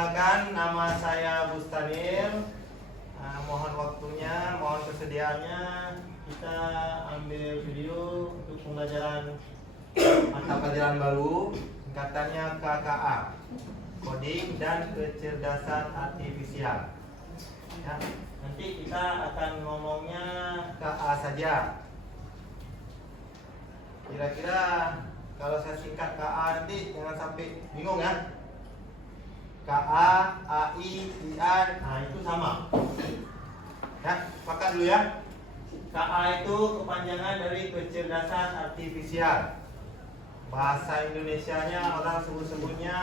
Perkenalkan, nama saya Bustanil. Mohon waktunya, mohon kesediaannya. Kita ambil video untuk pembelajaran mata pelajaran baru, singkatannya KKA, Coding dan Kecerdasan Artifisial. Ya, nanti kita akan ngomongnya KA saja. Kira-kira kalau saya singkat KA nanti jangan sampai bingung ya. KA, AI, IR, nah itu sama. Ya, sepakat dulu ya. KA itu kepanjangan dari kecerdasan artifisial. Bahasa Indonesianya orang sebut-sebutnya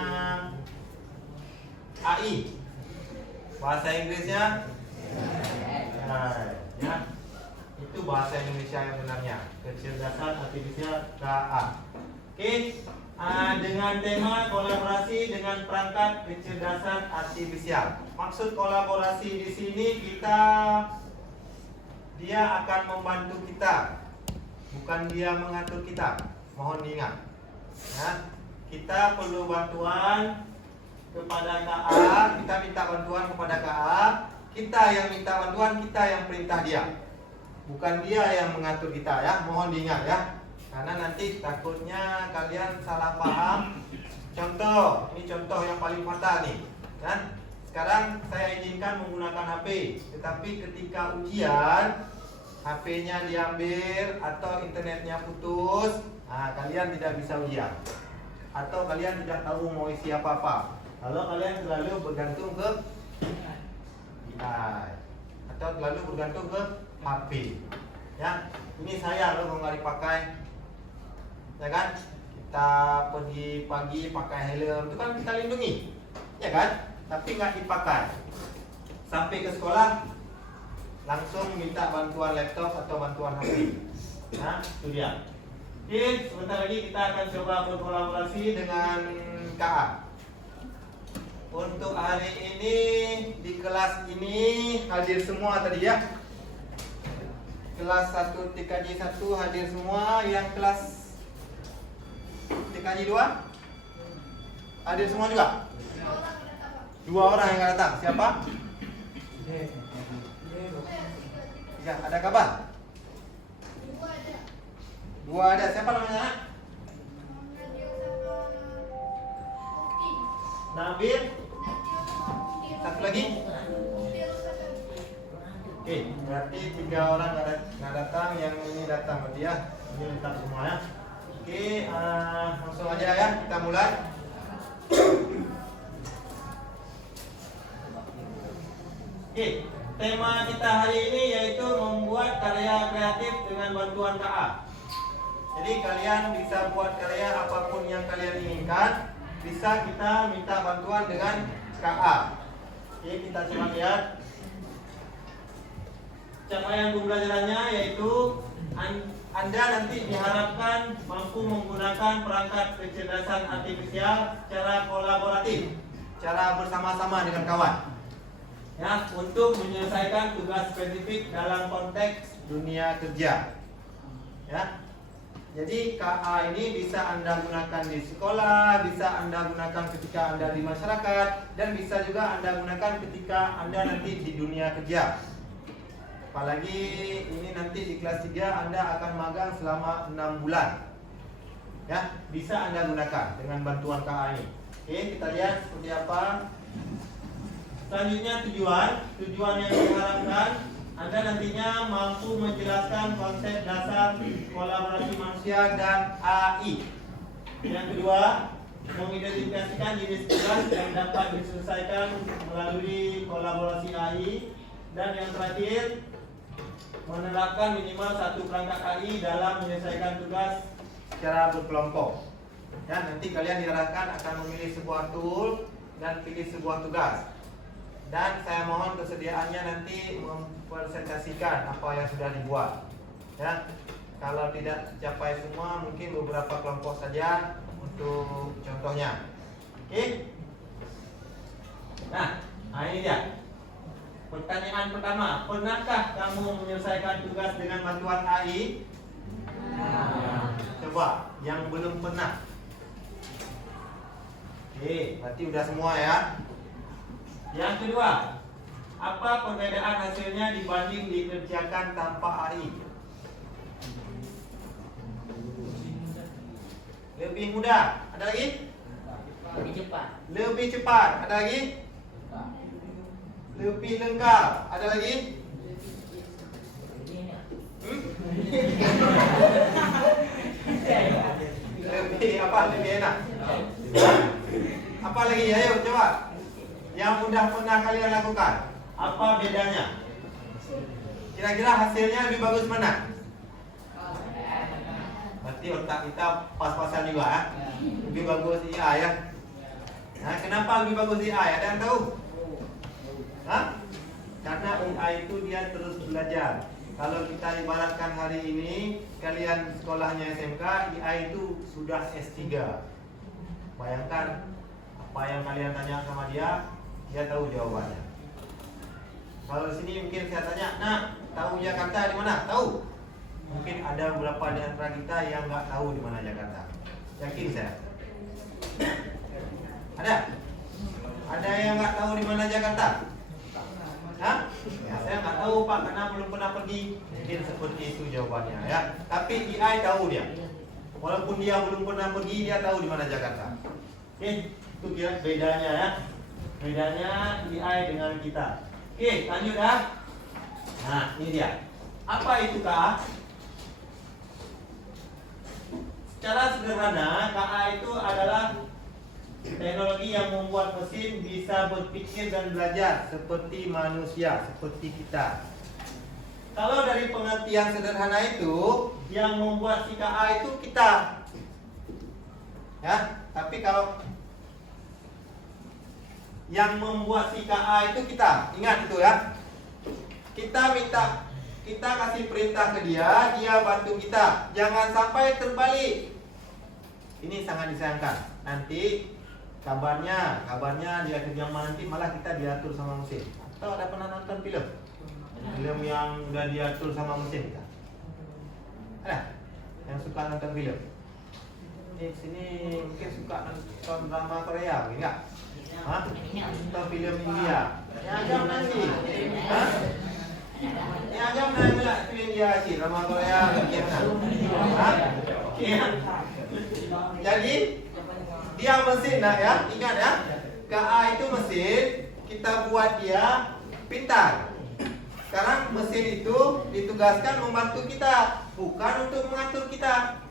AI. Bahasa Inggrisnya ya. Itu bahasa Indonesia yang benarnya, kecerdasan artifisial KA. Oke, dengan tema kolaborasi dengan perangkat kecerdasan artifisial. Maksud kolaborasi di sini dia akan membantu kita, bukan dia mengatur kita. Mohon diingat. Ya, kita perlu bantuan kepada KA, kita minta bantuan kepada KA, kita yang minta bantuan, kita yang perintah dia. Bukan dia yang mengatur kita ya, mohon diingat ya. Karena nanti takutnya kalian salah paham. Contoh, ini contoh yang paling fatal nih kan? Sekarang saya izinkan menggunakan HP, tetapi ketika ujian HP-nya diambil atau internetnya putus, kalian tidak bisa ujian. Atau kalian tidak tahu mau isi apa-apa. Kalau kalian terlalu bergantung ke AI atau terlalu bergantung ke HP. Ya, ini sayang loh kalau nggak dipakai. Ya kan? Kita pergi pagi pakai helm, itu kan kita lindungi. Ya kan? Tapi nggak dipakai. Sampai ke sekolah langsung minta bantuan laptop atau bantuan HP. Nah, itu dia. Oke, sebentar lagi kita akan coba berkolaborasi dengan KA. Untuk hari ini di kelas ini hadir semua tadi ya. Kelas 1 TKJ 1 hadir semua, yang kelas TKJ 2 hadir semua juga? 2 orang yang nggak datang. Siapa? Ya, ada kabar? 2 ada. Siapa namanya? Nabil. Satu lagi? Oke, berarti 3 orang nggak datang, yang ini datang berarti ya. Ini lengkap semua ya. Oke, langsung aja ya, kita mulai. Oke, tema kita hari ini yaitu membuat karya kreatif dengan bantuan KA. Jadi kalian bisa buat karya apapun yang kalian inginkan, bisa kita minta bantuan dengan KA. Oke, kita coba lihat. Capaian pembelajarannya yaitu Anda nanti diharapkan mampu menggunakan perangkat kecerdasan artifisial secara kolaboratif, cara bersama-sama dengan kawan, ya, untuk menyelesaikan tugas spesifik dalam konteks dunia kerja. Ya, jadi KA ini bisa Anda gunakan di sekolah, bisa Anda gunakan ketika Anda di masyarakat, dan bisa juga Anda gunakan ketika Anda nanti di dunia kerja. Apalagi ini nanti di kelas 3 Anda akan magang selama 6 bulan. Ya, bisa Anda gunakan dengan bantuan KA ini. Oke, kita lihat seperti apa. Selanjutnya tujuan yang diharapkan Anda nantinya mampu menjelaskan konsep dasar kolaborasi manusia dan AI. Yang kedua, mengidentifikasikan jenis tugas yang dapat diselesaikan melalui kolaborasi AI. Dan yang terakhir, menerapkan minimal 1 perangkat AI dalam menyelesaikan tugas secara berkelompok. Ya, nanti kalian diarahkan akan memilih sebuah tool dan pilih sebuah tugas. Dan saya mohon kesediaannya nanti mempresentasikan apa yang sudah dibuat. Ya, kalau tidak capai semua, mungkin beberapa kelompok saja untuk contohnya. Oke? Nah, ini dia. Pertanyaan pertama, pernahkah kamu menyelesaikan tugas dengan bantuan AI? Coba, yang belum pernah. Oke, berarti udah semua ya. Yang kedua, apa perbedaan hasilnya dibanding dikerjakan tanpa AI? Lebih mudah. Ada lagi? Lebih cepat. Lebih cepat. Ada lagi? Lebih lengkap. Ada lagi? Lebih apa? Lebih enak. Apa lagi? Ayo coba. Yang mudah pernah kalian lakukan. Apa bedanya? Kira-kira hasilnya lebih bagus mana? Berarti otak kita pas-pasan juga ya. Lebih bagus IA ya. Nah, kenapa lebih bagus IA? Ada yang tahu? Hah? Karena IA itu dia terus belajar. Kalau kita ibaratkan hari ini kalian sekolahnya SMK, IA itu sudah S3. Bayangkan apa yang kalian tanya sama dia, dia tahu jawabannya. Kalau di sini mungkin saya tanya, nah tahu Jakarta di mana? Tahu? Mungkin ada beberapa di antara kita yang nggak tahu di mana Jakarta. Yakin saya? Ada? Ada yang nggak tahu di mana Jakarta? Hah? Ya, saya nggak tahu Pak karena belum pernah pergi. Mungkin seperti itu jawabannya ya. Tapi AI tahu dia. Walaupun dia belum pernah pergi, dia tahu di mana Jakarta. Oke, itu kira bedanya ya. Bedanya AI dengan kita. Oke, lanjut ya. Nah, ini dia. Apa itu KA? Secara sederhana, KA itu adalah teknologi yang membuat mesin bisa berpikir dan belajar seperti manusia, seperti kita. Kalau dari pengertian sederhana itu, yang membuat si KA itu kita. Ya, tapi kalau yang membuat si KA itu kita, ingat itu ya. Kita kasih perintah ke dia, dia bantu kita. Jangan sampai terbalik. Ini sangat disayangkan. Nanti kabarnya dia kerja nanti malah kita diatur sama mesin. Atau ada pernah nonton film yang udah diatur sama mesin kita? Ada yang suka nonton film? Di sini mungkin suka nonton drama Korea, enggak? Hah? Nonton film India? Ya jam nanti. Hah? Ya jam nanti film India sih, drama Korea gimana? Hah? Jadi dia mesin nah ya, ingat ya. KA itu mesin, kita buat dia pintar. Sekarang mesin itu ditugaskan membantu kita, bukan untuk mengatur kita.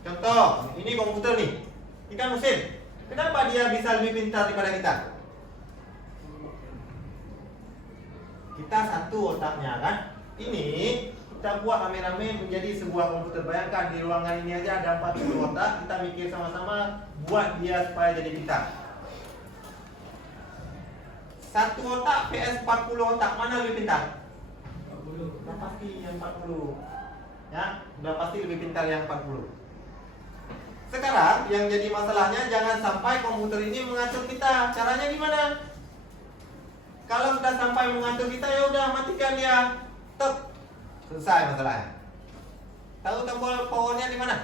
Contoh, ini komputer nih. Ini kan mesin. Kenapa dia bisa lebih pintar daripada kita? Kita satu otaknya kan. Ini kita buat rame-rame menjadi sebuah komputer. Bayangkan di ruangan ini aja ada 40 otak. Kita mikir sama-sama buat dia supaya jadi pintar. Satu otak PS 40 otak, mana lebih pintar? Udah pasti yang 40. Ya, udah pasti lebih pintar yang 40. Sekarang yang jadi masalahnya jangan sampai komputer ini mengatur kita. Caranya gimana? Kalau sudah sampai mengatur kita, ya udah matikan dia. Tek. Selesai masalahnya. Tahu tombol powernya di mana?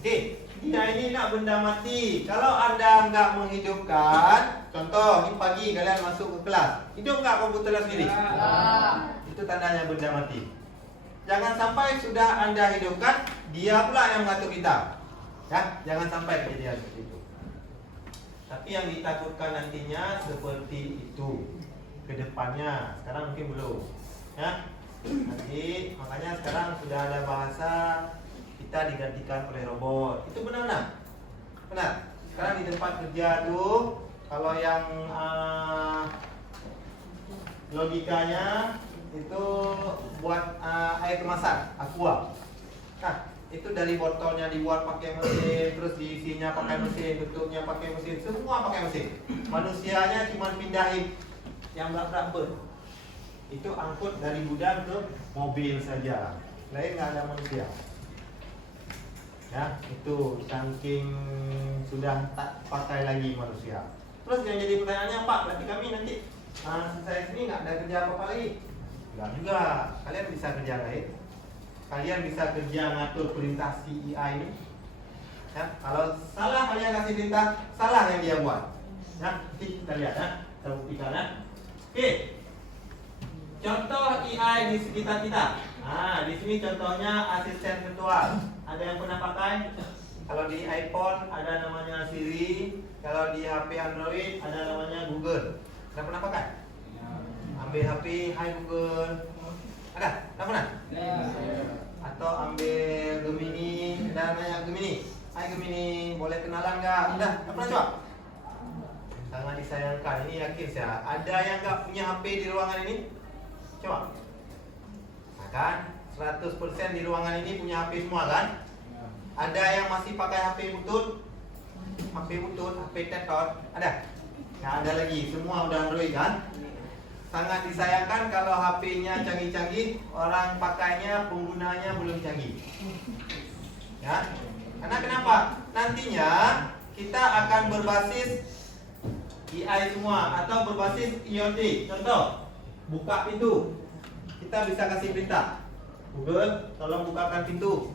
Oke, dia ini nak benda mati. Kalau Anda nggak menghidupkan, contoh ini pagi kalian masuk ke kelas, hidup nggak komputernya sendiri? Itu tandanya benda mati. Jangan sampai sudah Anda hidupkan, dia pula yang mengatur kita. Ya, jangan sampai kejadian seperti itu. Tapi yang ditakutkan nantinya seperti itu ke depannya. Sekarang mungkin belum. Ya. Nanti makanya sekarang sudah ada bahasa kita digantikan oleh robot. Itu benar nggak? Benar. Sekarang di tempat kerja tuh kalau yang logikanya itu buat air kemasan, aqua. Nah, itu dari botolnya dibuat pakai mesin, terus diisinya pakai mesin, tutupnya pakai mesin, semua pakai mesin. Manusianya cuma pindahin yang berat-berat ber. Itu angkut dari gudang ke mobil saja, lain nggak ada manusia. Ya, itu saking sudah tak pakai lagi manusia. Terus yang jadi pertanyaannya, Pak, berarti kami nanti saya sini nggak ada kerja apa-apa lagi? Enggak juga, kalian bisa kerja lain. Kalian bisa kerja ngatur perintah si IA ini. Ya, kalau salah kalian kasih perintah, salah yang dia buat. Ya, nanti kita lihat ya, kita buktikan ya. Oke. Contoh AI di sekitar kita. Nah, di sini contohnya asisten virtual. Ada yang pernah pakai? Kalau di iPhone ada namanya Siri, kalau di HP Android ada namanya Google. Sudah pernah pakai? Ambil HP, Hai Google. Ada? Tidak pernah? Atau ambil Gemini, dan nanya Gemini, Hai Gemini, boleh kenalan nggak? Udah, nggak pernah coba? Sangat disayangkan, ini yakin saya. Ada yang nggak punya HP di ruangan ini? Coba. Nah kan, 100% di ruangan ini punya HP semua kan? Ada yang masih pakai HP butut? HP butut, HP tetot, ada? Nggak ada lagi, semua udah Android kan? Sangat disayangkan kalau HP-nya canggih-canggih, orang pakainya, penggunanya belum canggih. Ya, karena kenapa? Nantinya kita akan berbasis AI semua atau berbasis IoT. Contoh, buka pintu. Kita bisa kasih perintah. Google, tolong bukakan pintu.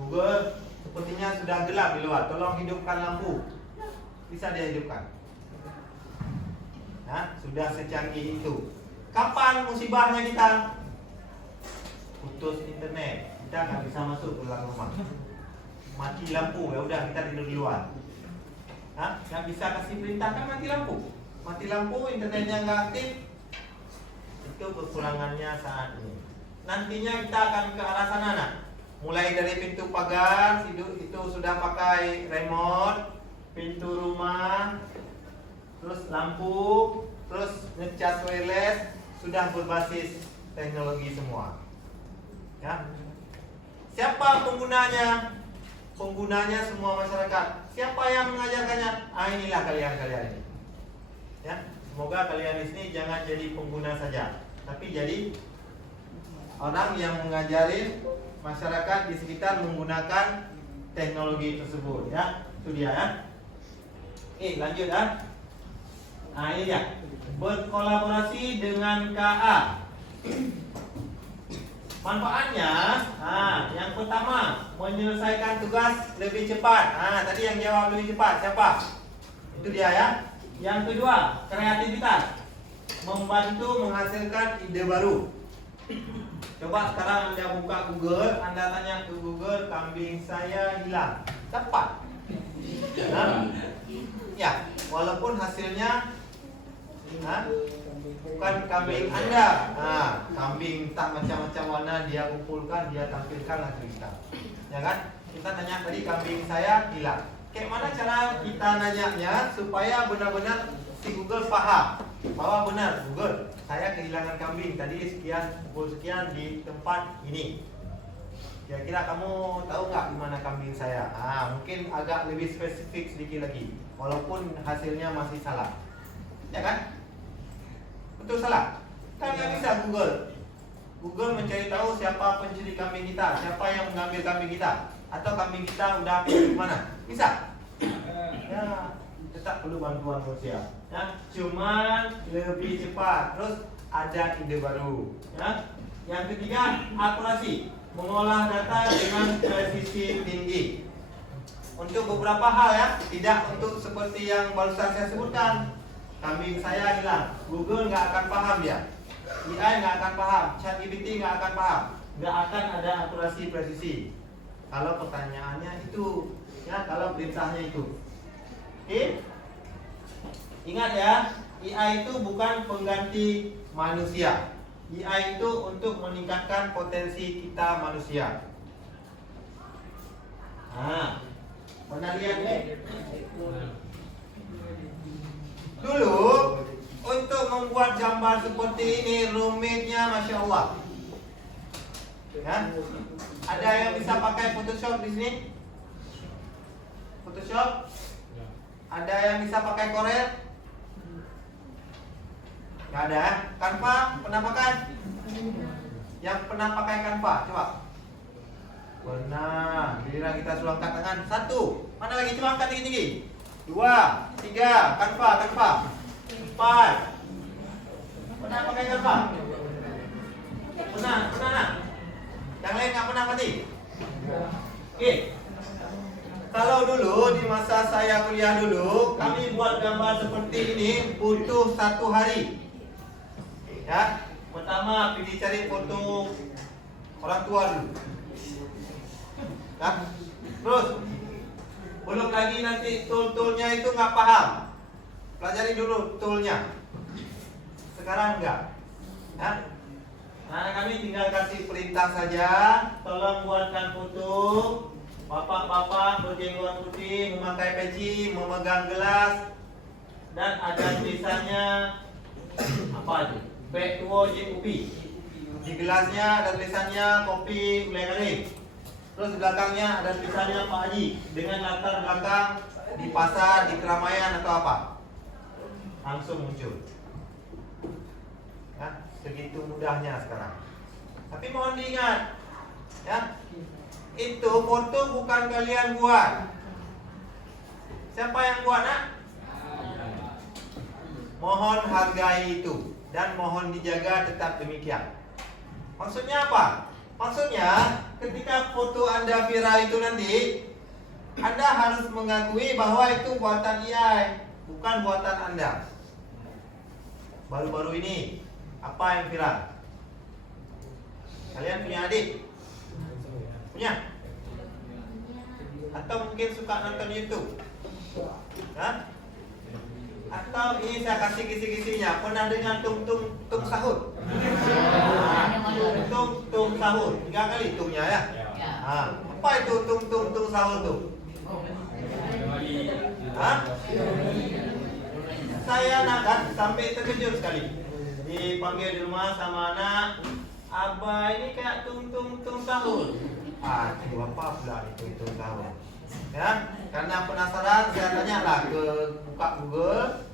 Google, sepertinya sudah gelap di luar. Tolong hidupkan lampu. Bisa dia hidupkan. Nah, sudah secanggih itu. Kapan musibahnya kita? Putus internet, kita nggak bisa masuk ke dalam rumah. Mati lampu, ya udah kita tidur di luar. Nah, nggak bisa kasih perintah kan mati lampu. Mati lampu, internetnya nggak aktif. Itu kekurangannya saat ini. Nantinya kita akan ke arah sana, nah. Mulai dari pintu pagar, itu sudah pakai remote, pintu rumah, terus lampu, terus ngecas wireless, sudah berbasis teknologi semua. Ya. Siapa penggunanya? Penggunanya semua masyarakat. Siapa yang mengajarkannya? Inilah kalian ini. Ya, semoga kalian di sini jangan jadi pengguna saja, tapi jadi orang yang mengajarin masyarakat di sekitar menggunakan teknologi tersebut. Ya, itu dia ya. Lanjut ya. Nah ini dia, berkolaborasi dengan KA. Manfaatnya, yang pertama menyelesaikan tugas lebih cepat. Tadi yang jawab lebih cepat siapa? Itu dia ya. Yang kedua, kreativitas, membantu menghasilkan ide baru. Coba sekarang Anda buka Google, Anda tanya ke Google, kambing saya hilang, cepat. Ya, walaupun hasilnya bukan kambing Anda. Kambing tak macam-macam warna dia kumpulkan, dia tampilkan langsung kita. Ya kan? Kita tanya tadi kambing saya hilang. Kayak mana cara kita nanyanya supaya benar-benar si Google paham bahwa benar Google, saya kehilangan kambing tadi sekian pukul sekian di tempat ini. Kira-kira kamu tahu nggak di mana kambing saya? Mungkin agak lebih spesifik sedikit lagi, walaupun hasilnya masih salah. Ya kan? Betul salah? Kan nggak bisa Google. Google mencari tahu siapa pencuri kambing kita, siapa yang mengambil kambing kita, atau kambing kita udah di mana? Bisa? Ya, tetap perlu bantuan manusia. Ya, cuman lebih cepat. Terus ada ide baru. Ya. Yang ketiga, akurasi, mengolah data dengan presisi tinggi. Untuk beberapa hal ya, tidak untuk seperti yang barusan saya sebutkan. Kambing saya hilang, Google nggak akan paham dia, AI nggak akan paham, ChatGPT nggak akan paham, nggak akan ada akurasi presisi. Kalau pertanyaannya itu, ya kalau perintahnya itu. Oke? Ingat ya, AI itu bukan pengganti manusia. AI itu untuk meningkatkan potensi kita manusia. Mana lihat nih? Dulu untuk membuat gambar seperti ini rumitnya Masya Allah. Ya? Ada yang bisa pakai Photoshop di sini? Photoshop? Ada yang bisa pakai Corel? Gak ada. Canva pernah pakai? Yang pernah pakai Canva, coba. Pernah. Giliran kita suruh angkat tangan. 1. Mana lagi? Coba angkat tinggi-tinggi. 2, 3, Canva. 4. Pernah pakai Canva? Pernah. Yang lain nggak pernah berarti? Oke. 1, Kalau dulu di masa saya kuliah dulu, kami buat gambar seperti ini butuh 1 hari. Ya, pertama pergi cari foto orang tua dulu. Ya, terus belum lagi nanti tool-toolnya itu nggak paham. Pelajari dulu toolnya. Sekarang enggak. Ya. Nah, kami tinggal kasih perintah saja. Tolong buatkan foto. Bapak-bapak berjenggot putih, memakai peci, memegang gelas, dan ada tulisannya apa itu? Betuo Upi. Di gelasnya ada tulisannya kopi ulai garing. Terus di belakangnya ada tulisannya Pak Haji dengan latar belakang di pasar, di keramaian atau apa. Langsung muncul. Ya, segitu mudahnya sekarang. Tapi mohon diingat, ya. Itu foto bukan kalian buat. Siapa yang buat, nak? Mohon hargai itu dan mohon dijaga tetap demikian. Maksudnya apa? Maksudnya ketika foto Anda viral itu nanti, Anda harus mengakui bahwa itu buatan AI, bukan buatan Anda. Baru-baru ini apa yang viral? Kalian punya adik? Punya? Atau mungkin suka nonton YouTube? Hah? Atau ini saya kasih kisi-kisinya. Pernah dengar tung sahur? Tung sahur 3 kali tungnya ya? Apa itu tung sahur tuh? Hah? Saya kan sampai terkejut sekali. Dipanggil di rumah sama anak, Abah ini kayak tung sahur. Itu apa pula itu sahur? Ya, karena penasaran saya tanyalah ke buka Google.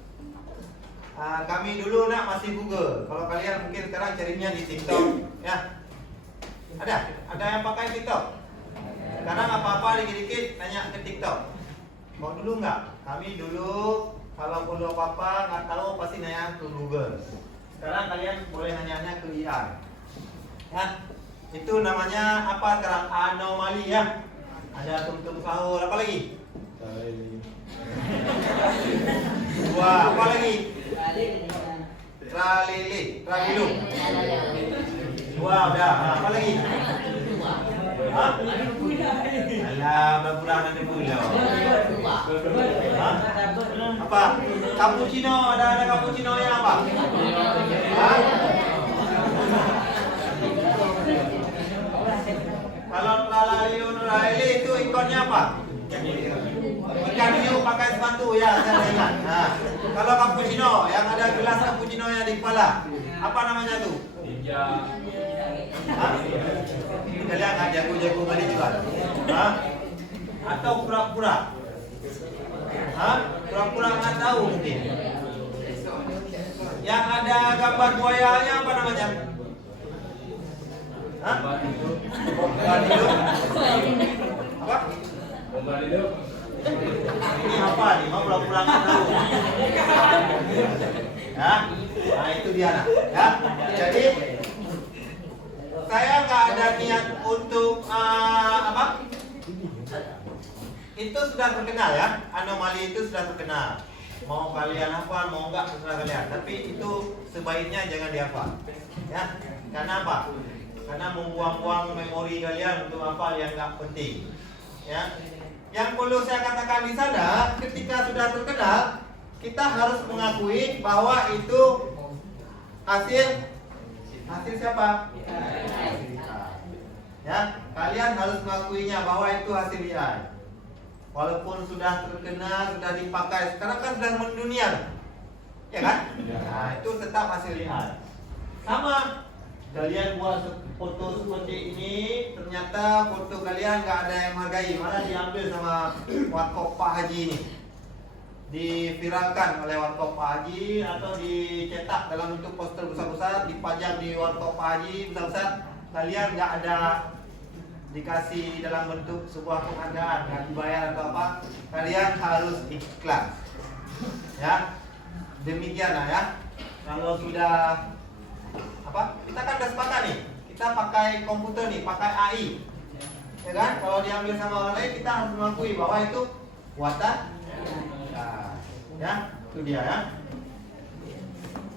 Kami dulu nak masih Google. Kalau kalian mungkin sekarang carinya di TikTok, ya. Ada yang pakai TikTok? Sekarang apa-apa dikit-dikit nanya ke TikTok. Mau dulu nggak? Kami dulu kalau perlu apa-apa nggak tahu pasti nanya ke Google. Sekarang kalian boleh nanya ke AI. Ya, itu namanya apa sekarang? Anomali ya. Ada tung sahur, apa lagi? Wah, apa lagi? Tralilu. Wah, udah. Apa lagi? Hah? Alah, berpura nanti pulau. Apa? Cappuccino, ada cappuccino yang apa? Hah? Kalau Tralilu itu ikonnya apa? Ikan hiu pakai sepatu ya, saya ingat. Nah, kalau cappuccino yang ada gelas cappuccino yang di kepala, apa namanya tuh? Hah? Kalian nggak jago-jago kali juga? Hah? Atau pura-pura? Hah? Pura-pura nggak tahu mungkin. Yang ada gambar buayanya apa namanya? Hah? Apa? Ini apa nih? Mau pura-pura nggak tahu? Ya, nah itu dia nak. Ya, jadi saya nggak ada niat untuk apa? Itu sudah terkenal ya, anomali itu sudah terkenal. Mau kalian hafal, mau enggak terserah kalian. Tapi itu sebaiknya jangan dihafal. Ya, karena apa? Karena membuang-buang memori kalian untuk hafal yang nggak penting. Ya, yang perlu saya katakan di sana, ketika sudah terkenal, kita harus mengakui bahwa itu hasil siapa? Ya, kalian harus mengakuinya bahwa itu hasil AI. Walaupun sudah terkenal, sudah dipakai, sekarang kan sudah mendunia, ya kan? Nah, itu tetap hasil AI. Sama, kalian buat foto seperti ini, ternyata foto kalian nggak ada yang menghargai, malah diambil sama warkop Pak Haji ini, diviralkan oleh warkop Pak Haji atau dicetak dalam bentuk poster besar-besar, dipajang di warkop Pak Haji besar-besar. Kalian nggak ada dikasih dalam bentuk sebuah penghargaan, nggak dibayar atau apa, kalian harus ikhlas. Ya, demikian ya. Kalau sudah apa, kita kan udah sepakat nih, kita pakai komputer nih, pakai AI. ya kan? Kalau diambil sama orang lain kita harus mengakui bahwa itu buatan. Nah, ya, itu dia ya.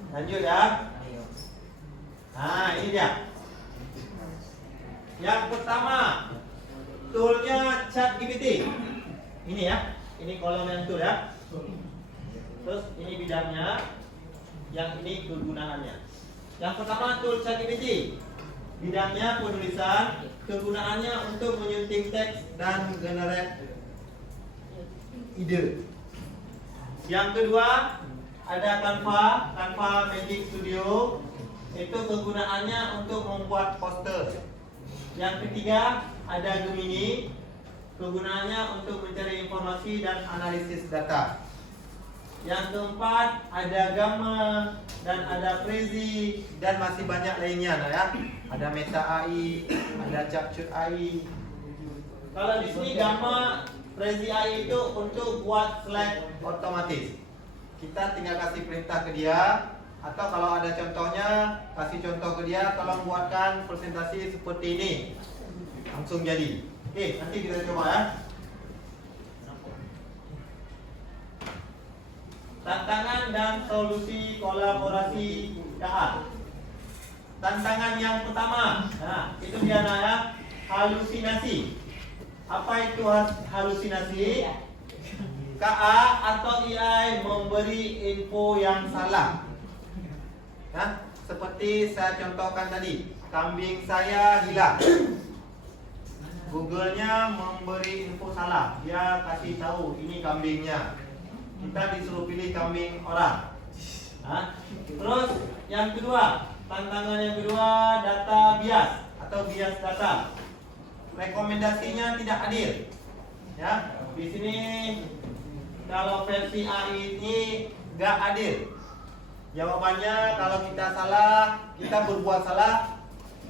Lanjut ya. Nah, ini dia. Yang pertama, toolnya ChatGPT. Ini ya, ini kolom yang tool ya. Terus ini bidangnya, yang ini kegunaannya. Yang pertama tool ChatGPT. Bidangnya penulisan, kegunaannya untuk menyunting teks dan generate ide. Yang kedua ada Canva Magic Studio. Itu kegunaannya untuk membuat poster. Yang ketiga ada Gemini. Kegunaannya untuk mencari informasi dan analisis data. Yang keempat ada Gamma dan ada Prezi dan masih banyak lainnya ya. Ada Meta AI, ada Capture AI. Kalau di sini Gamma, Prezi AI itu untuk buat slide otomatis. Kita tinggal kasih perintah ke dia, atau kalau ada contohnya kasih contoh ke dia, tolong buatkan presentasi seperti ini. Langsung jadi. Oke, nanti kita coba ya. Tantangan dan solusi kolaborasi KA. Tantangan yang pertama, nah itu dia ya, halusinasi. Apa itu halusinasi? KA atau AI memberi info yang salah. Nah, seperti saya contohkan tadi, kambing saya hilang. Google-nya memberi info salah. Dia kasih tahu ini kambingnya. Kita disuruh pilih kambing orang. Nah, terus yang kedua, tantangan yang kedua data bias atau bias data. Rekomendasinya tidak adil. Ya, di sini kalau versi AI ini nggak adil. Jawabannya kalau kita salah, kita berbuat salah,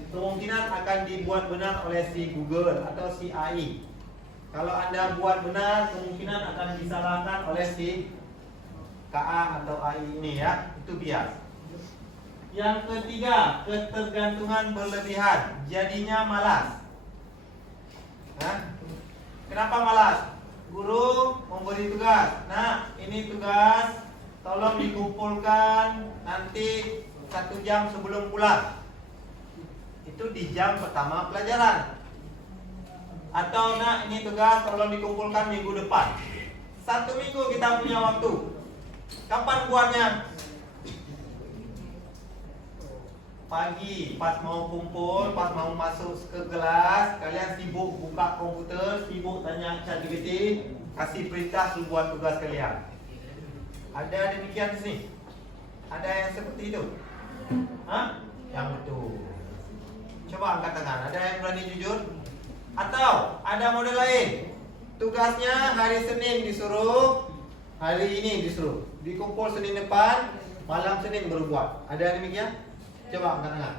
kemungkinan akan dibuat benar oleh si Google atau si AI. Kalau Anda buat benar, kemungkinan akan disalahkan oleh si KA atau AI ini ya. Itu bias. Yang ketiga, ketergantungan berlebihan, jadinya malas. Nah, kenapa malas? Guru memberi tugas. Nah, ini tugas, tolong dikumpulkan nanti 1 jam sebelum pulang. Itu di jam pertama pelajaran. Atau nah ini tugas tolong dikumpulkan minggu depan. 1 minggu kita punya waktu. Kapan buatnya? Pagi, pas mau kumpul, pas mau masuk ke kelas, kalian sibuk buka komputer, sibuk tanya ChatGPT, kasih perintah suruh buat tugas kalian. Ada demikian di sini? Ada yang seperti itu? Hah? Yang betul. Coba angkat tangan. Ada yang berani jujur? Atau ada model lain? Tugasnya hari Senin disuruh, hari ini disuruh. Dikumpul Senin depan, malam Senin baru buat. Ada yang demikian? Coba angkat tangan.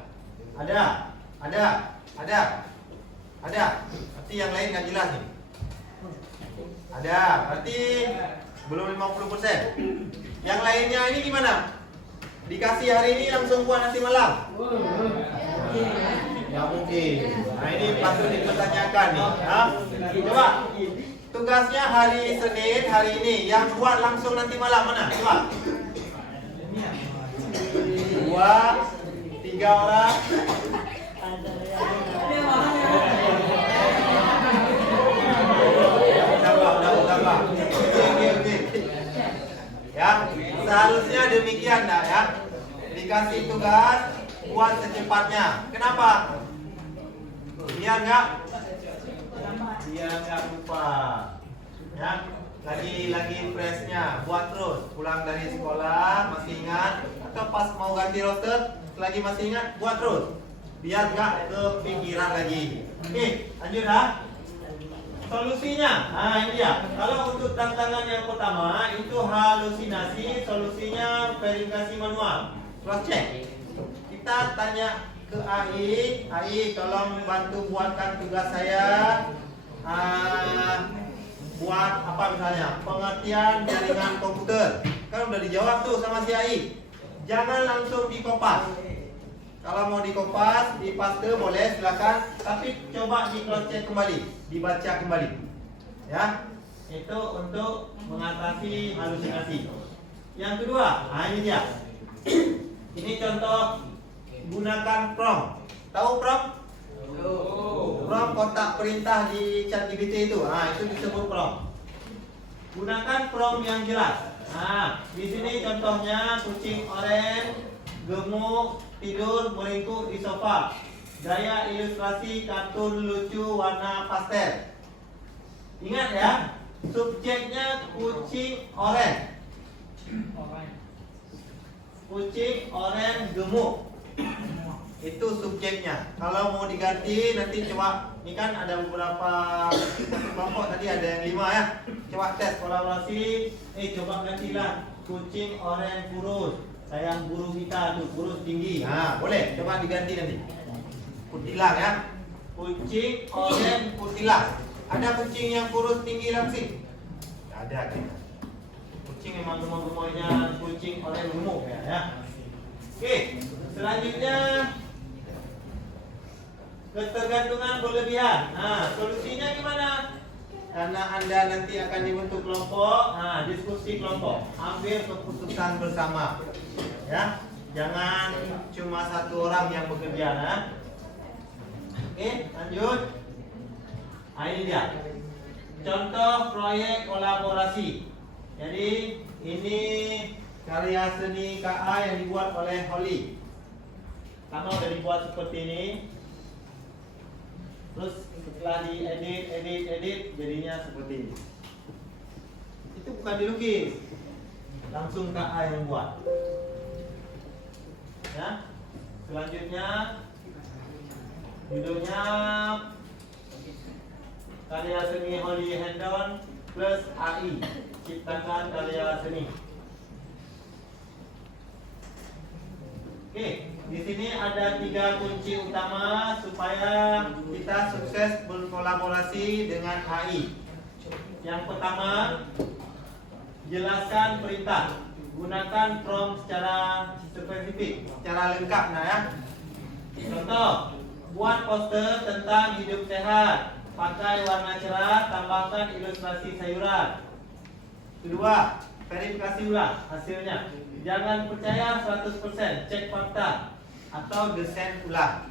Ada. Berarti yang lain nggak jelas nih. Ada. Berarti belum 50%. Yang lainnya ini gimana? Dikasih hari ini langsung buat nanti malam? Ya mungkin. Nah ini patut dipertanyakan nih. Nah, coba tugasnya hari Senin hari ini, yang buat langsung nanti malam mana? Coba. 2, 3 orang. Tambah. Oke. Ya, seharusnya demikian dah ya. Dikasih tugas buat secepatnya. Kenapa? Biar nggak lupa. Ya, lagi freshnya, buat terus. Pulang dari sekolah masih ingat, atau pas mau ganti roster lagi masih ingat, buat terus. Biar nggak kepikiran lagi. Oke, lanjut ya. Solusinya, nah ini dia. Kalau untuk tantangan yang pertama itu halusinasi, solusinya verifikasi manual, cross check. Kita tanya ke AI tolong bantu buatkan tugas saya. Buat apa misalnya? Pengertian jaringan komputer. Kan udah dijawab tuh sama si AI. Jangan langsung dikopas. Kalau mau dikopas, dipaste boleh silakan, tapi coba di cross check kembali. dibaca kembali. Ya, itu untuk mengatasi halusinasi. Yang kedua, ini dia. Ini contoh gunakan prompt. Tahu prompt? Prompt kotak perintah di ChatGPT itu. Itu disebut prompt. Gunakan prompt yang jelas. Di sini contohnya kucing oranye gemuk tidur meringkuk di sofa. Gaya ilustrasi kartun lucu warna pastel. Ingat ya, subjeknya kucing oranye. Kucing oranye gemuk. Itu subjeknya. Kalau mau diganti nanti coba. Ini kan ada beberapa kelompok, tadi ada yang 5 ya. Coba tes kolaborasi. Coba gantilah kucing oranye kurus. Sayang guru kita tuh kurus tinggi. Boleh coba diganti nanti. Kutilang ya. Kucing oranye kutilang. Ada kucing yang kurus tinggi langsing? Ada kita. Kucing memang gemuk-gemuknya kucing oranye gemuk ya. Oke, selanjutnya ketergantungan berlebihan. Solusinya gimana? Karena Anda nanti akan dibentuk kelompok, diskusi kelompok, ambil keputusan bersama. Ya, jangan cuma satu orang yang bekerja. Oke, lanjut. Ini dia. Contoh proyek kolaborasi. Jadi ini karya seni KA yang dibuat oleh Holly. Karena udah dibuat seperti ini. Terus setelah diedit jadinya seperti ini. Itu bukan dilukis, langsung KA yang buat. Ya. Selanjutnya judulnya karya seni Holly Hendon plus AI, ciptakan karya seni. Oke, di sini ada 3 kunci utama supaya kita sukses berkolaborasi dengan AI. Yang pertama, jelaskan perintah. Gunakan prompt secara spesifik, secara lengkap ya. Contoh, buat poster tentang hidup sehat. Pakai warna cerah, tambahkan ilustrasi sayuran. Kedua, verifikasi ulang hasilnya. Jangan percaya 100%, cek fakta atau desain ulang.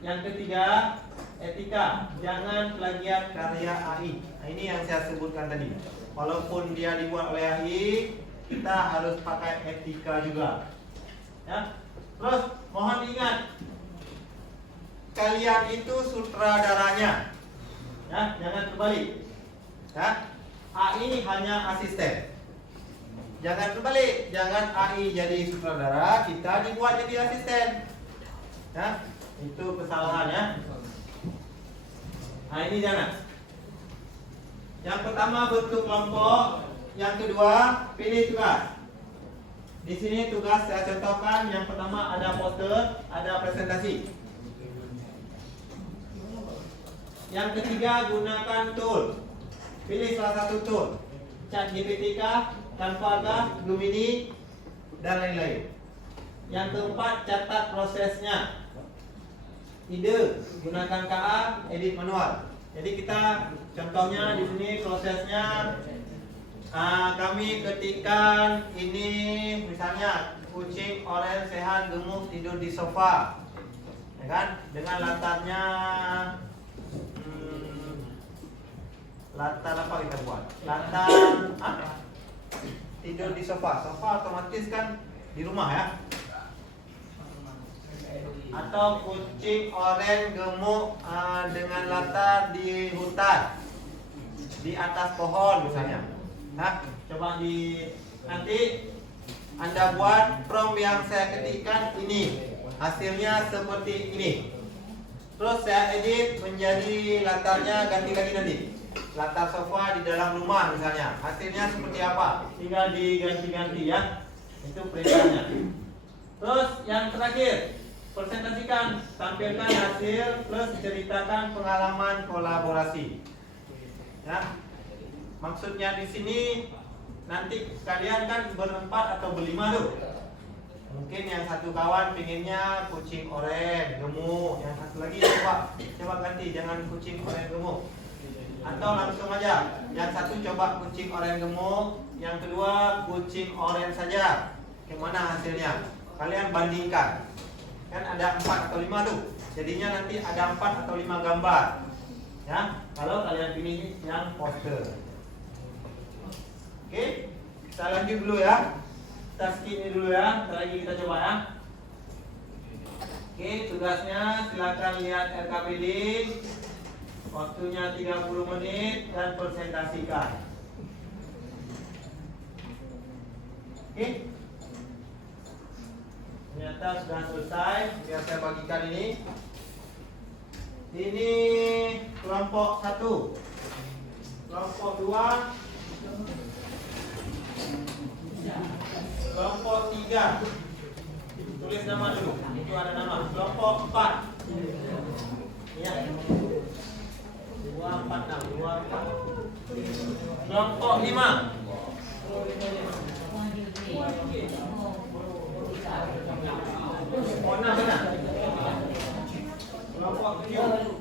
Yang ketiga, etika. Jangan plagiat karya AI. Ini yang saya sebutkan tadi. Walaupun dia dibuat oleh AI, kita harus pakai etika juga. Ya. Terus mohon ingat, kalian itu sutradaranya. Ya, jangan terbalik. Ya. AI hanya asisten. Jangan terbalik, jangan AI jadi sutradara, kita dibuat jadi asisten. Ya, itu kesalahan ya. Ini jangan. Yang pertama bentuk kelompok, yang kedua pilih tugas. Di sini tugas saya contohkan. Yang pertama ada poster, ada presentasi. Yang ketiga gunakan tool. Pilih salah satu tool. ChatGPT kah, Canva kah, Gemini dan lain-lain. Yang keempat catat prosesnya. Ide gunakan KA, edit manual. Jadi kita contohnya di sini prosesnya kami ketikkan ini misalnya kucing oranye sehat gemuk tidur di sofa, ya kan? Dengan latarnya latar apa kita buat? Latar tidur di sofa. Sofa otomatis kan di rumah ya. Atau kucing oranye gemuk dengan latar di hutan, di atas pohon misalnya. Coba nanti Anda buat prompt yang saya ketikkan ini, hasilnya seperti ini. Terus saya edit menjadi latarnya ganti lagi nanti. Latar sofa di dalam rumah misalnya, hasilnya seperti apa? Tinggal diganti-ganti ya. Itu perintahnya. Terus yang terakhir, presentasikan, tampilkan hasil plus ceritakan pengalaman kolaborasi. Ya, maksudnya di sini nanti kalian kan berempat atau berlima tuh. Mungkin yang satu kawan pinginnya kucing oranye gemuk, yang satu lagi coba ganti, jangan kucing oranye gemuk. Atau langsung aja, yang satu coba kucing oranye gemuk, yang kedua kucing oranye saja. Gimana hasilnya? Kalian bandingkan. Kan ada 4 atau 5 tuh. Jadinya nanti ada 4 atau 5 gambar. Ya, kalau kalian pilih yang poster. Oke, kita lanjut dulu ya. Kita skip ini dulu ya. Ntar lagi kita coba ya. Oke, tugasnya silakan lihat RKPD. Waktunya 30 menit dan presentasikan. Oke. Ternyata sudah selesai. Biar saya bagikan ini. Ini kelompok 1. Kelompok 2. Kelompok 3. Tulis nama dulu. Itu ada nama. Kelompok 4. Ya. 2, 4, 6, 2, 4. Kelompok 5. Oh, 6 benar. Kelompok 7.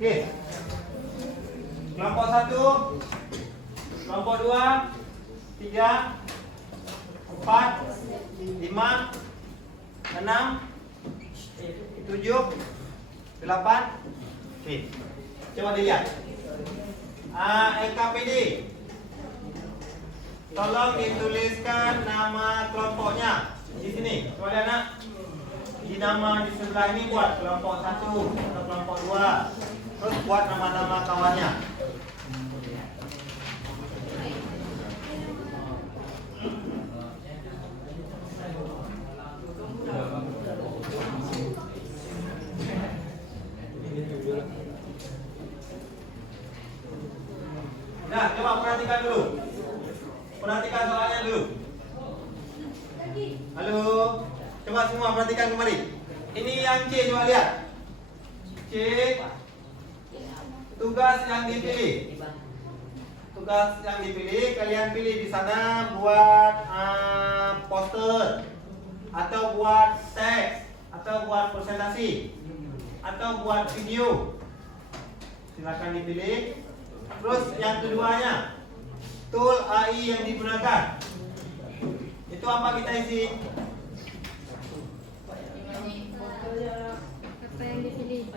Oke. Kelompok 1, kelompok 2, 3, 4, 5, 6, 7, 8. Oke. Coba dilihat. LKPD. Tolong dituliskan nama kelompoknya di sini. Coba lihat nak. Di nama di sebelah ini buat kelompok 1 atau kelompok 2. Terus buat nama-nama kawannya. Nah, coba perhatikan dulu. Perhatikan soalnya dulu. Halo. Coba semua perhatikan kembali. Ini yang C, coba lihat. C. Tugas yang dipilih. Tugas yang dipilih, kalian pilih di sana buat poster, atau buat teks, atau buat presentasi, atau buat video. Silakan dipilih. Terus yang keduanya, tool AI yang digunakan. Itu apa kita isi? Apa yang dipilih?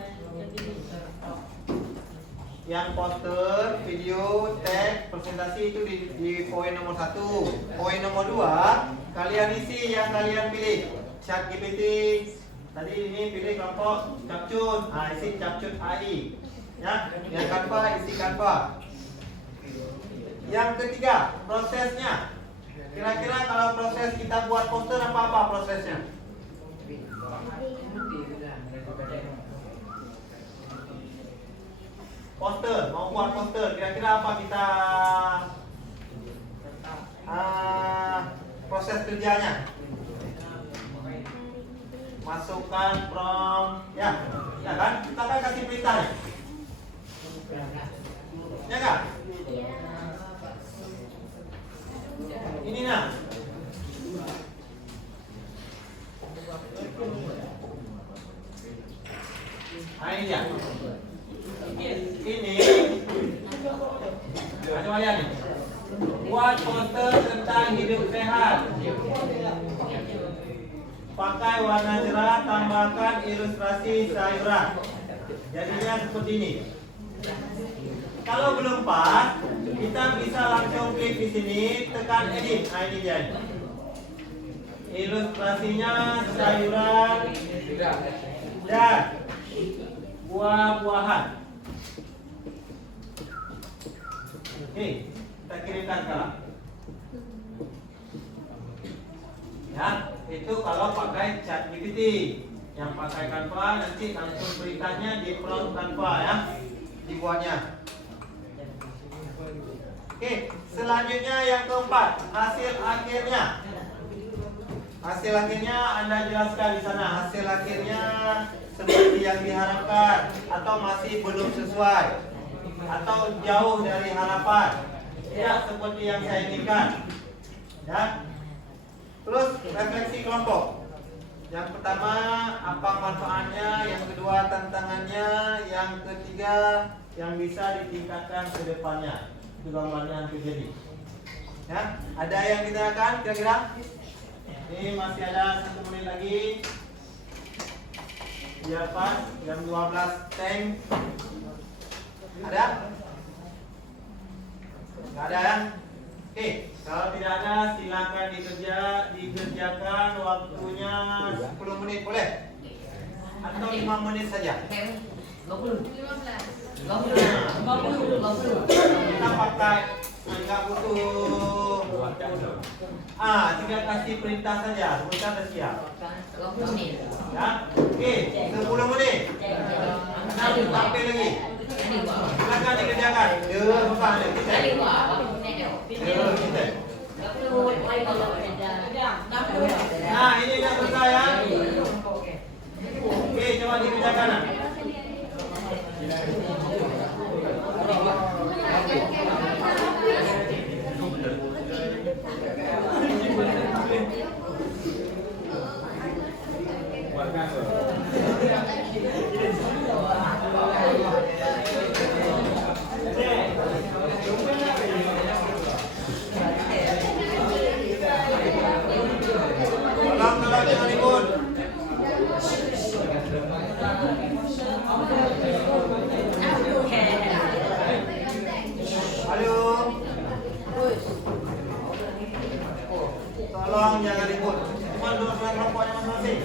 Yang poster, video, teks, presentasi itu di poin nomor 1. Poin nomor 2, kalian isi yang kalian pilih. ChatGPT. Tadi ini pilih kelompok capcut. Isi capcut AI. Ya, yang Canva isi Canva. Yang ketiga, prosesnya. Kira-kira kalau proses kita buat poster apa prosesnya? Poster, mau buat poster, kira-kira apa kita proses kerjanya? Masukkan prompt, ya kan? Kita kan kasih perintahnya, ya kan? Ini nah, ini dia. Ini coba lihat nih. Buat poster tentang hidup sehat. Pakai warna cerah, tambahkan ilustrasi sayuran. Jadinya seperti ini. Kalau belum pas, kita bisa langsung klik di sini, tekan edit. Nah ini dia. Ilustrasinya sayuran dan buah-buahan. Oke, kita kirimkan sekarang. Ya, itu kalau pakai ChatGPT. Yang pakai Canva nanti langsung perintahnya di upload Canva ya, dibuatnya. Oke, selanjutnya yang keempat, hasil akhirnya. Hasil akhirnya Anda jelaskan di sana. Hasil akhirnya seperti yang diharapkan atau masih belum sesuai atau jauh dari harapan. Tidak seperti yang saya inginkan. Ya. Terus refleksi kelompok. Yang pertama, apa manfaatnya? Yang kedua, tantangannya. Yang ketiga, yang bisa ditingkatkan ke depannya. Itu gambarnya nanti jadi. Ya, ada yang ditanyakan kira-kira? Ini masih ada 1 menit lagi. Biar pas jam 12 tank. Ada? Nggak ada ya? Oke, kalau tidak ada silakan dikerjakan waktunya 10 menit boleh? Atau 5 menit saja? 20. Kita pakai nggak butuh. Tinggal kasih perintah saja, sebentar sudah siap. Ya, oke, 10 menit. Sampai lagi. Silakan dikerjakan. Bukan kita. Nah, ini sudah selesai ya. Oke, coba dikerjakan. Tolong jangan ribut. Halo. Tolong jangan ribut. Cuma dua kelompoknya masing-masing.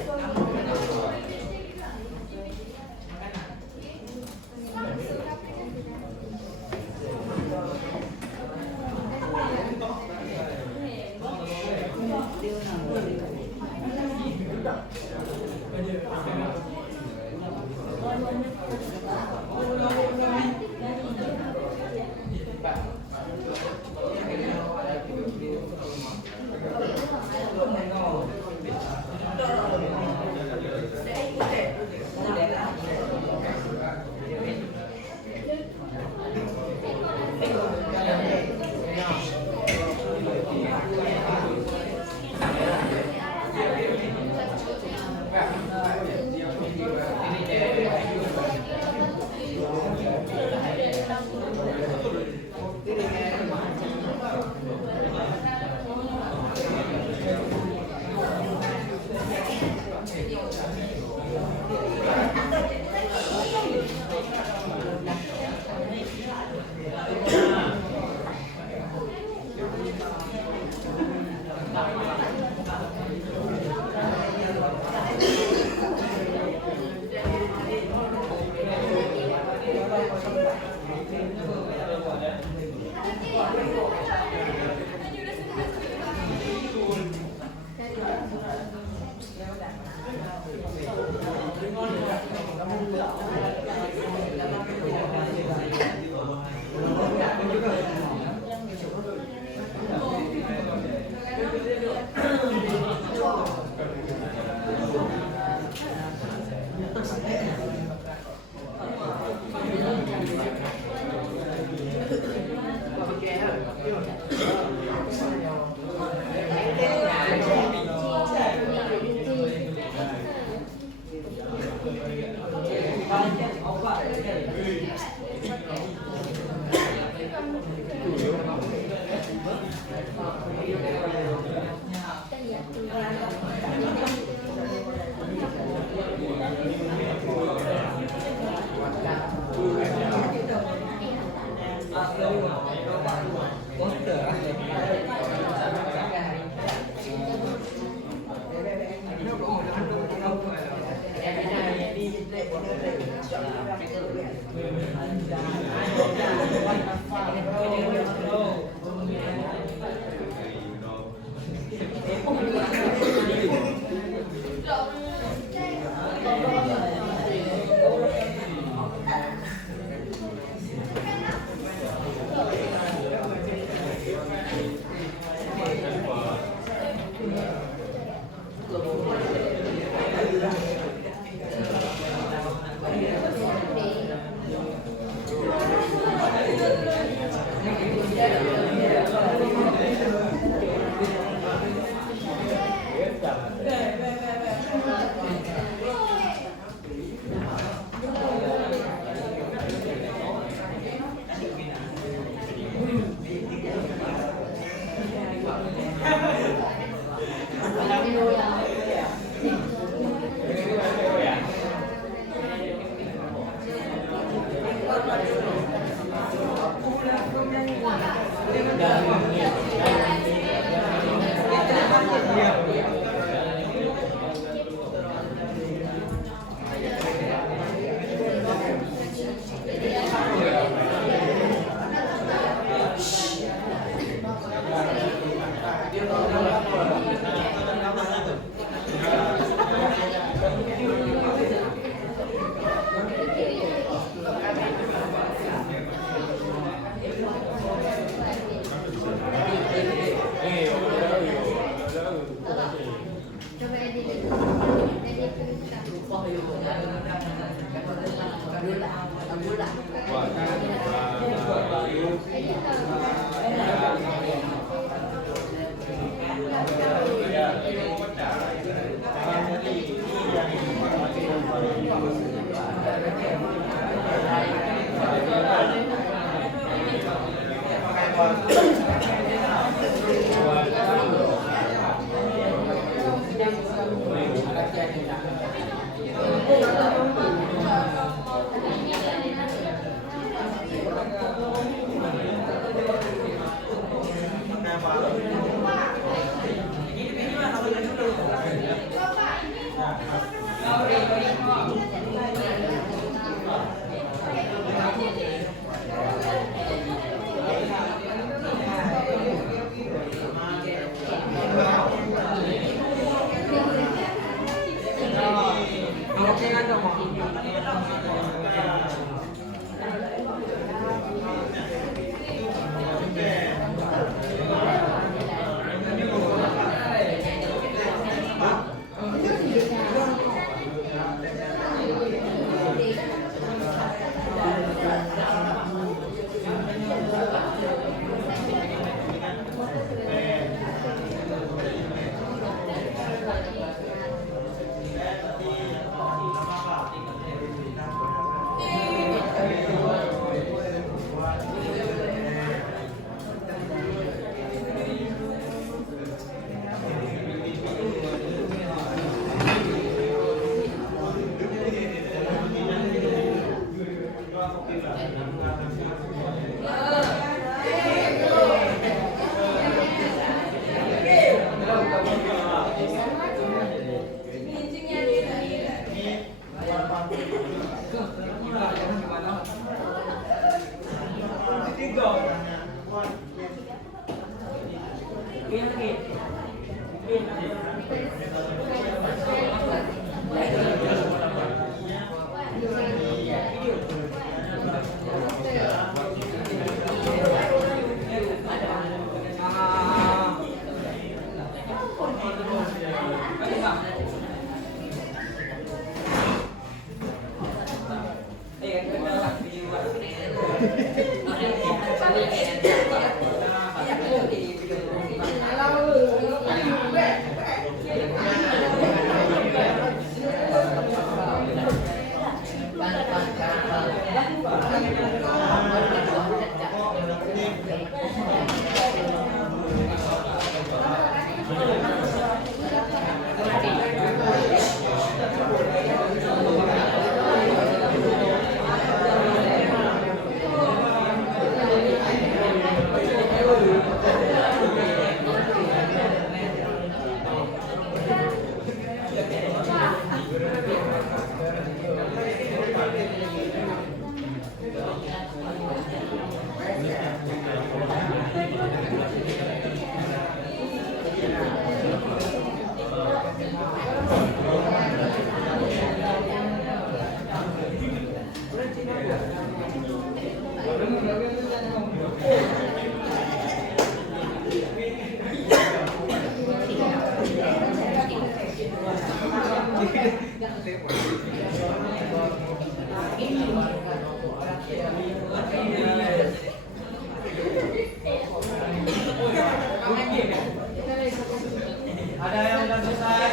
Ada yang udah selesai?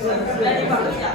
Sudah dibagus ya?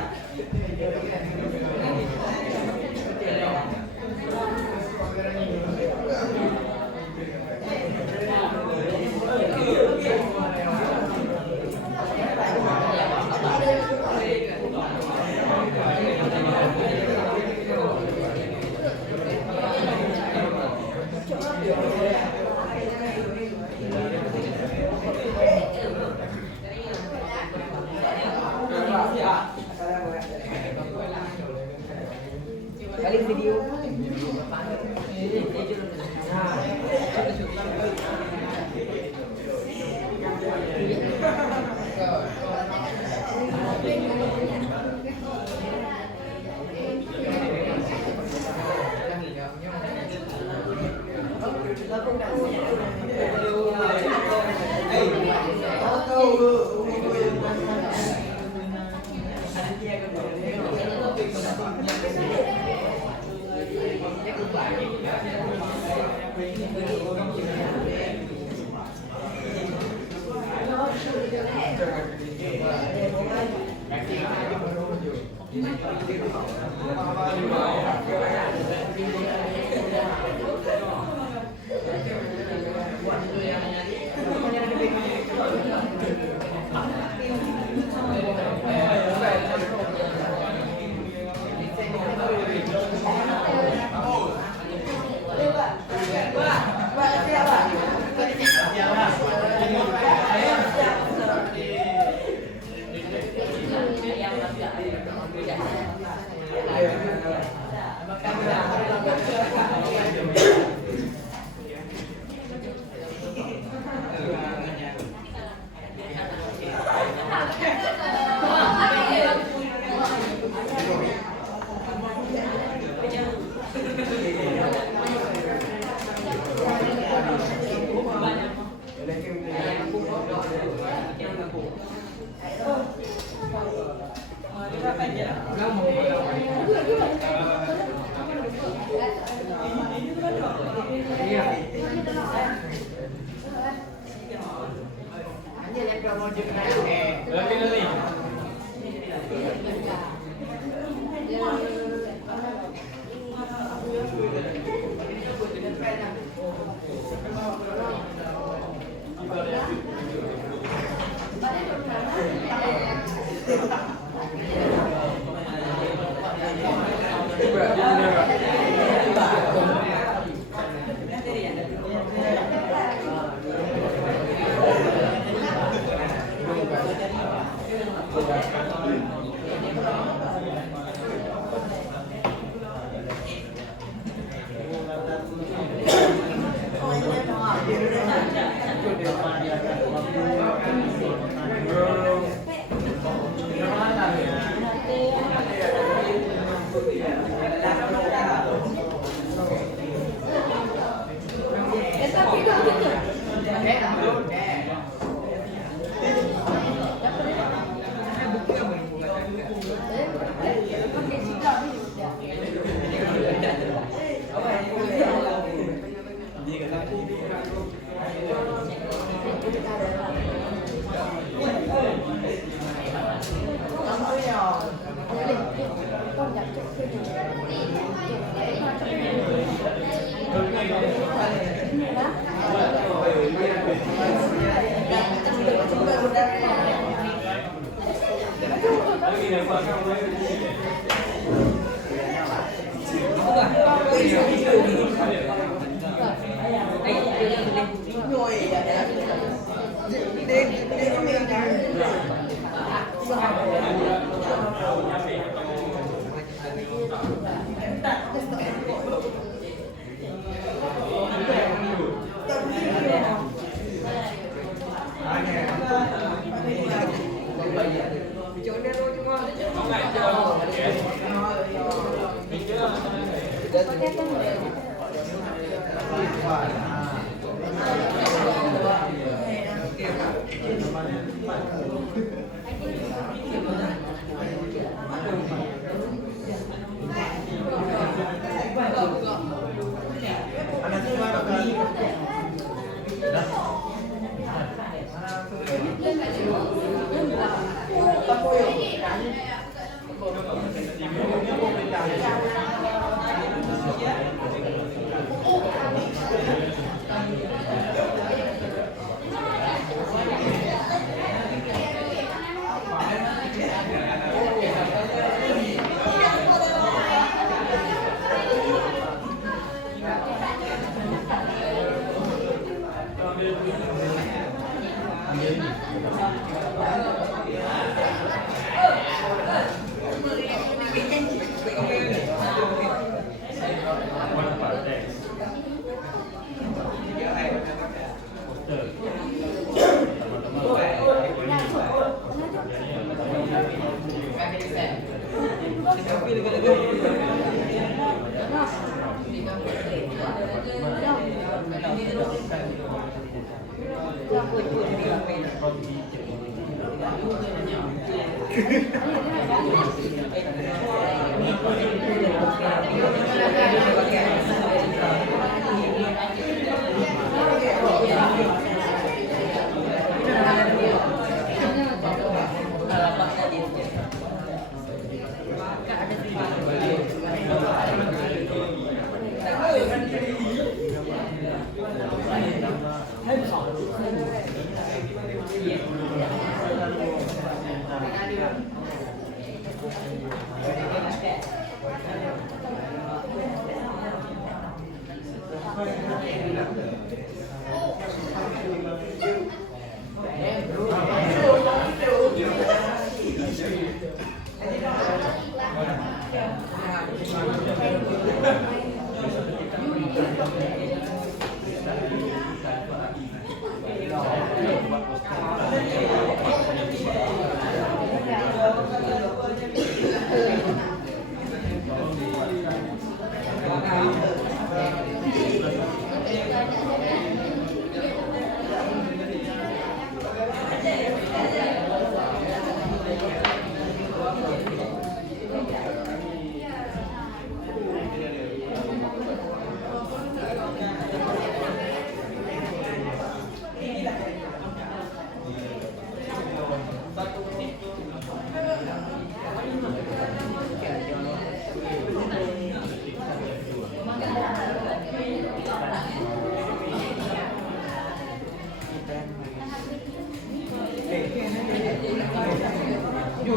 Dah.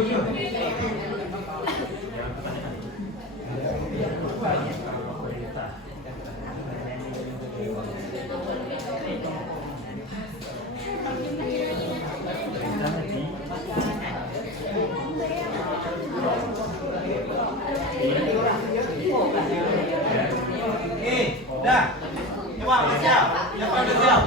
Coba siap. Siapa udah siap?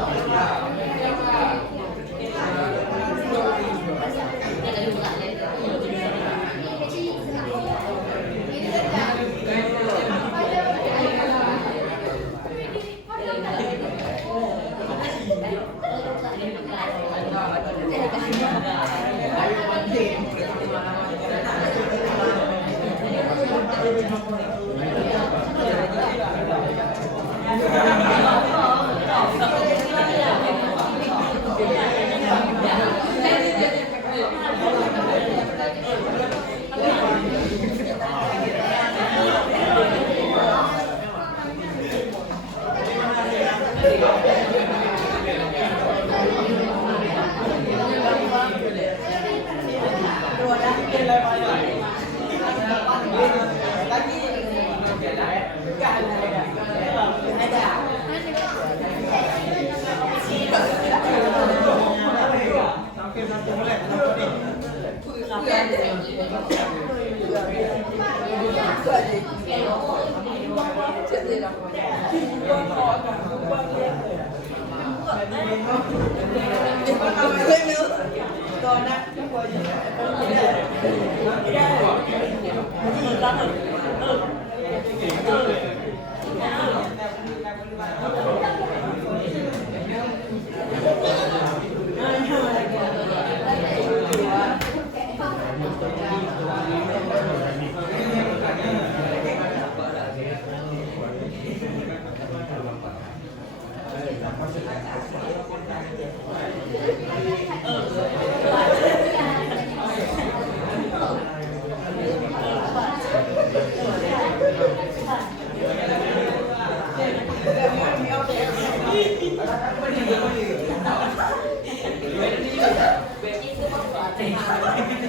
Terima kasih.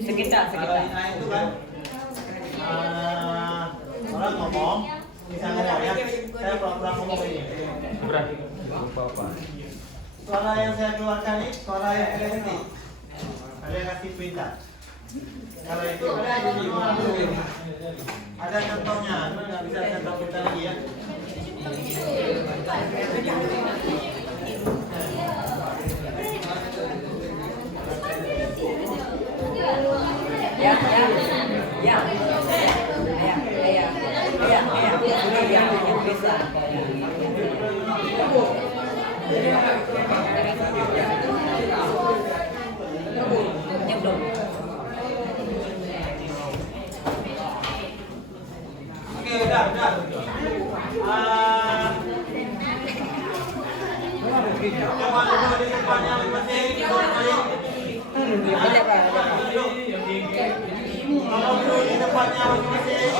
Sekitar. Nah itu kan orang ngomong, misalnya ngomong ya, saya pura-pura ngomong ini. Suara yang saya keluarkan ini suara yang berhenti. Ada yang kasih perintah. Kalau itu ada contohnya, nggak bisa saya tampilkan lagi ya. Oke, udah. Coba dulu di depannya masing-masing. Kalau dulu di depannya masing-masing.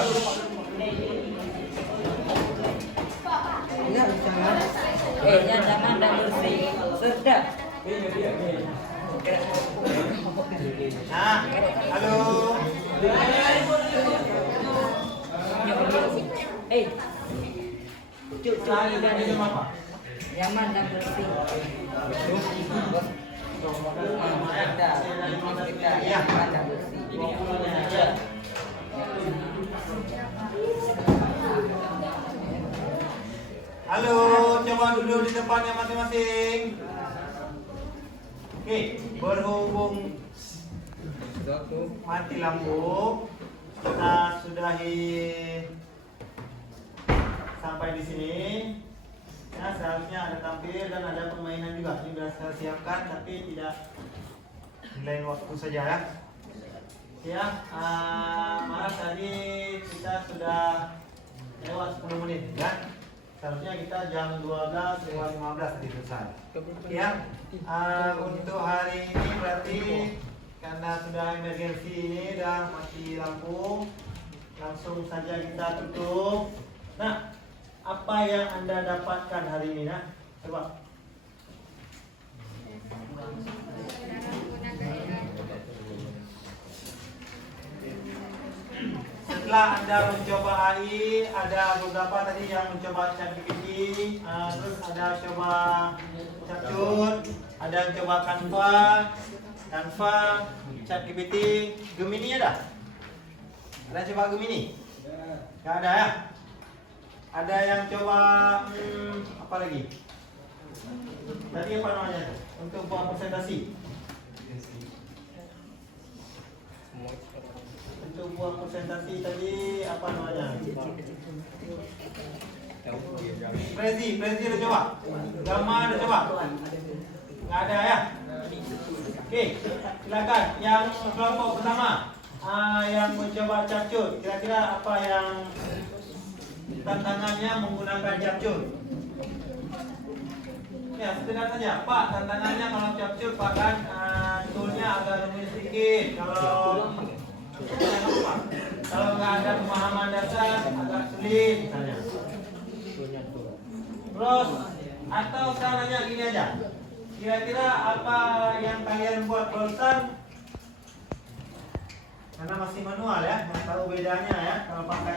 Jangan dan bersih. Sedap. Nah, halo. Cucu Ini apa? nyaman dan bersih. Ada, kita nyaman dan bersih. Halo, coba duduk di depannya masing-masing. Oke, berhubung mati lampu, kita sudahi sampai di sini. Ya, seharusnya ada tampil dan ada permainan juga. Ini sudah saya siapkan, tapi tidak di lain waktu saja ya. Ya, maaf tadi kita sudah lewat 10 menit ya. Seharusnya kita jam 12:15 tadi selesai. Ya, untuk hari ini berarti karena sudah emergensi ini sudah mati lampu, langsung saja kita tutup. Nah, apa yang Anda dapatkan hari ini? Nah, coba. Setelah Anda mencoba AI, ada beberapa tadi yang mencoba ChatGPT, terus ada coba Capcut, ada yang coba Canva, ChatGPT, Gemini ada? Ada coba Gemini? Gak ada ya? Ada yang coba apa lagi? Tadi apa namanya? Untuk buat presentasi. Untuk buat presentasi tadi apa namanya? Prezi udah coba? Gamma udah coba? Nggak ada ya? Oke, silakan. Yang kelompok pertama, yang mencoba Capcut, kira-kira apa yang tantangannya menggunakan Capcut? Ya, sederhana saja. Pak, tantangannya kalau Capcut Pak kan toolnya agak rumit sedikit. Kalau nggak ada pemahaman dasar agak sulit misalnya. Terus atau caranya gini aja. Kira-kira apa yang kalian buat barusan? Karena masih manual ya, nggak tahu bedanya ya kalau pakai